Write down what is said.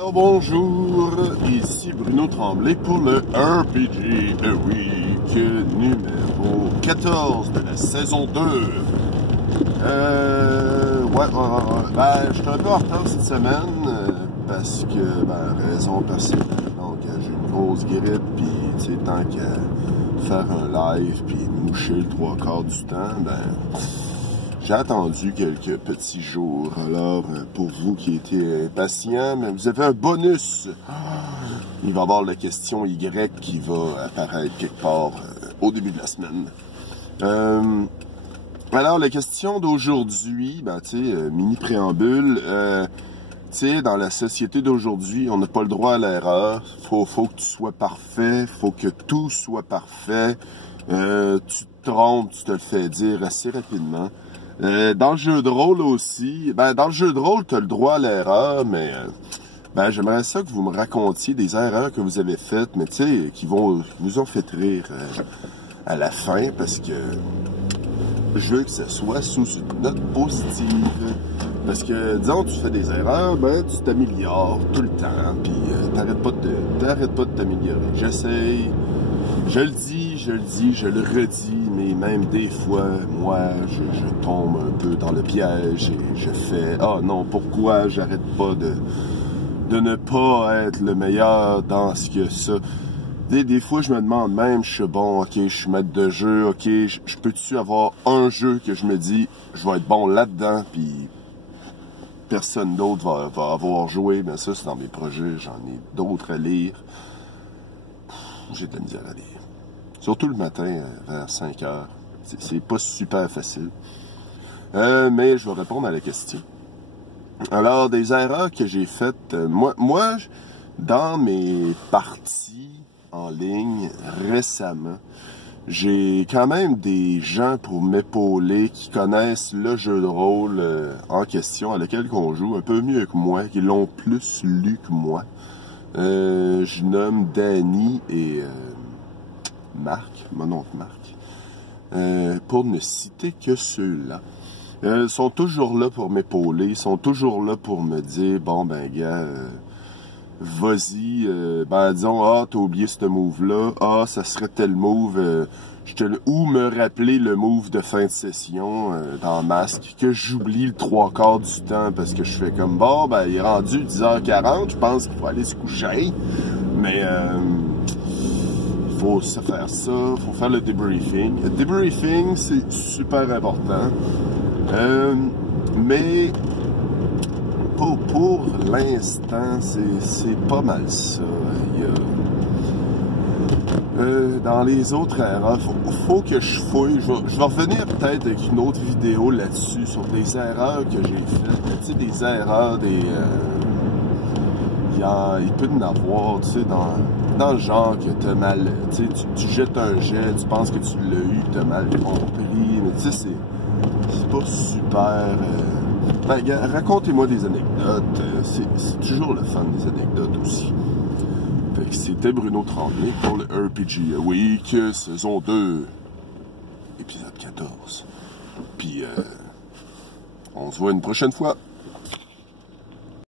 Alors bonjour, ici Bruno Tremblay pour le RPG Week numéro 14 de la saison 2. Ben, je suis un peu en retard cette semaine parce que, raison personnelle, donc j'ai une grosse grippe, puis tu sais, tant qu'à faire un live, puis moucher le 3/4 du temps, j'ai attendu quelques petits jours. Alors, pour vous qui étiez impatients, vous avez un bonus. Il va y avoir la question Y qui va apparaître quelque part au début de la semaine. Alors, la question d'aujourd'hui, mini préambule, dans la société d'aujourd'hui, on n'a pas le droit à l'erreur. Faut que tu sois parfait, faut que tout soit parfait. Tu te trompes, tu te le fais dire assez rapidement. Dans le jeu de rôle aussi, dans le jeu de rôle, tu as le droit à l'erreur, mais j'aimerais ça que vous me racontiez des erreurs que vous avez faites, mais qui nous ont fait rire à la fin, parce que je veux que ce soit sous une note positive. Parce que, disons, tu fais des erreurs, tu t'améliores tout le temps, puis t'arrêtes pas de t'améliorer. J'essaye, je le dis, je le redis, mais même des fois, moi, je tombe un peu dans le piège et je fais « Ah non, pourquoi j'arrête pas de ne pas être le meilleur dans ce que ça... » Des fois, je me demande même, je suis bon, ok, je suis maître de jeu, ok, je peux-tu avoir un jeu que je me dis, je vais être bon là-dedans, puis personne d'autre va avoir joué, mais ça, c'est dans mes projets, j'en ai d'autres à lire. J'ai de la misère à lire. Surtout le matin, vers 5 heures. C'est pas super facile. Mais je vais répondre à la question. Alors, des erreurs que j'ai faites, moi, dans mes parties en ligne récemment, j'ai quand même des gens pour m'épauler qui connaissent le jeu de rôle en question, à lequel on joue un peu mieux que moi, qui l'ont plus lu que moi. Je nomme Danny et Marc, mon oncle Marc, pour ne citer que ceux-là. Ils sont toujours là pour m'épauler, ils sont toujours là pour me dire, bon gars, vas-y, disons, t'as oublié ce move-là, ça serait tel move, ou me rappeler le move de fin de session dans Masque, que j'oublie le 3/4 du temps, parce que je fais comme, il est rendu 10h40, je pense qu'il faut aller se coucher, mais faut se faire ça, faut faire le debriefing. Le debriefing, c'est super important, mais pour l'instant, c'est pas mal ça. Dans les autres erreurs, faut que je fouille. Je vais revenir peut-être avec une autre vidéo là-dessus, sur des erreurs que j'ai faites. Tu sais, des erreurs, il peut y en avoir, tu sais, dans le genre que t'as mal, tu jettes un jet, tu penses que tu l'as eu, t'as mal compris, mais tu sais, c'est pas super... racontez-moi des anecdotes, c'est toujours le fun des anecdotes aussi. Fait que c'était Bruno Tremblay pour le RPG Week, saison 2, épisode 14. Puis, on se voit une prochaine fois.